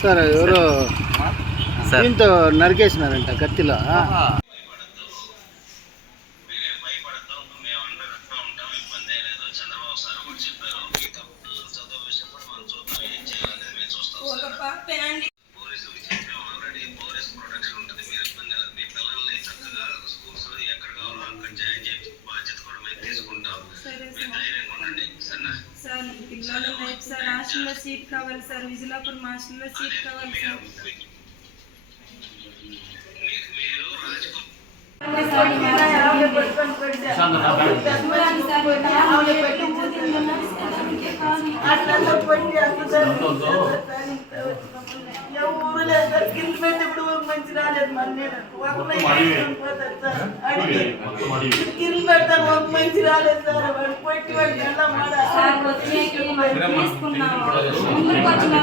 Sir ఎవరో దీంతో నరికేసినారంట కత్తిలో హాస్టల్లో సీట్ కావాలి సార్ విజయలాపురం హాస్టల్లో సీట్ కావాలి సార్ మంచి రాలేదు మరి నేను కింద పెడతాను ఒక మంచి రాలేదు సార్. వాడు పొట్టి వాడికి ఎలా మాట మనం తీసుకున్నాము ముందుకు వచ్చిన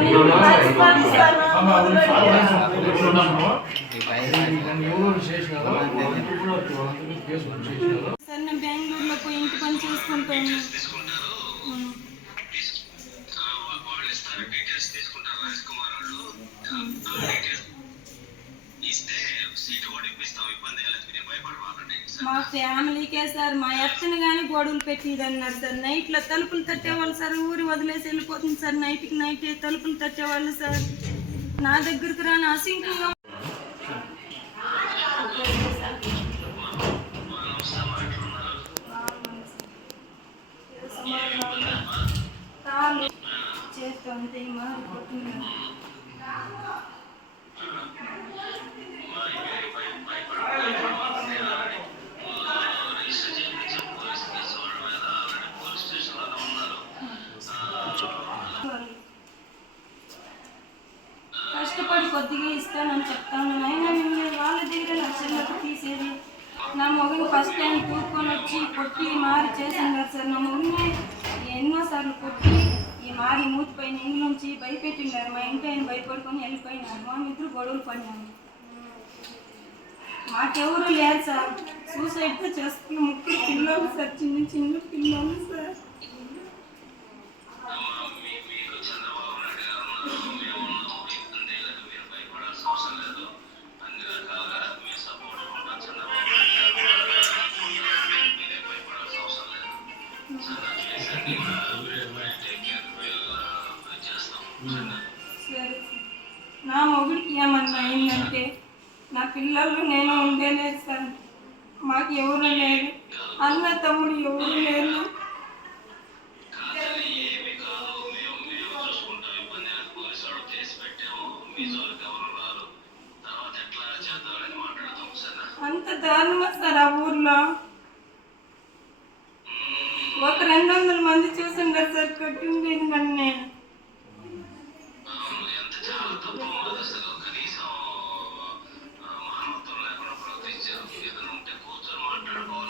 సార్ నేను బెంగళూరులో పోయి ఇంటి పని చేసుకుంటాను మా ఫ్యామిలీకే సార్ మా ఎత్తను కానీ గొడవలు పెట్టిదన్నారు సార్. నైట్లో తలుపులు తట్టేవాళ్ళు సార్ ఊరి వదిలేసి వెళ్ళిపోతుంది సార్. నైట్కి నైట్ తలుపులు తట్టేవాళ్ళు సార్. నా దగ్గరకు రాని అసింకంగా కాళ్ళు చేస్తూ అంతే కొట్టున్నారు కష్టపడి కొద్దిగా ఇస్తానని చెప్తాను అయినా మిమ్మల్ని వాళ్ళ దగ్గర లక్షలకు తీసేది. నా మొగని ఫస్ట్ టైం కూర్కొని వచ్చి కొట్టి మారి చేసిండారు సార్. నా మొగని ఎన్నోసార్లు కొట్టి ఈ మారి మూతిపోయిన ఇంటి నుంచి భయపెట్టిండారు. మా ఇంటి ఆయన భయపడుకొని వెళ్ళిపోయినారు. మా ఇద్దరు గొడవలు పడినాము మాకెవరు లేరు సార్. సూసైడ్ చేసుకున్న ముగ్గురు పిల్లలు సార్. చిన్న చిన్న పిల్లలు సార్. సరే నా మొగుడికి ఏమన్నా అయిందంటే నా పిల్లలు నేను ఉండేలేదు సార్. మాకు ఎవరు లేరు. అన్న తమ్ముడు ఎవరు లేరు. అంత దారుణమా సార్ ఆ ఊర్లో? ఒక రెండు వందల మంది చూసిండారు సార్.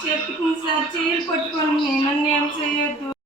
చెట్టుకుని సార్ చేయలు పట్టుకొని నన్ను ఏం చేయొద్దు.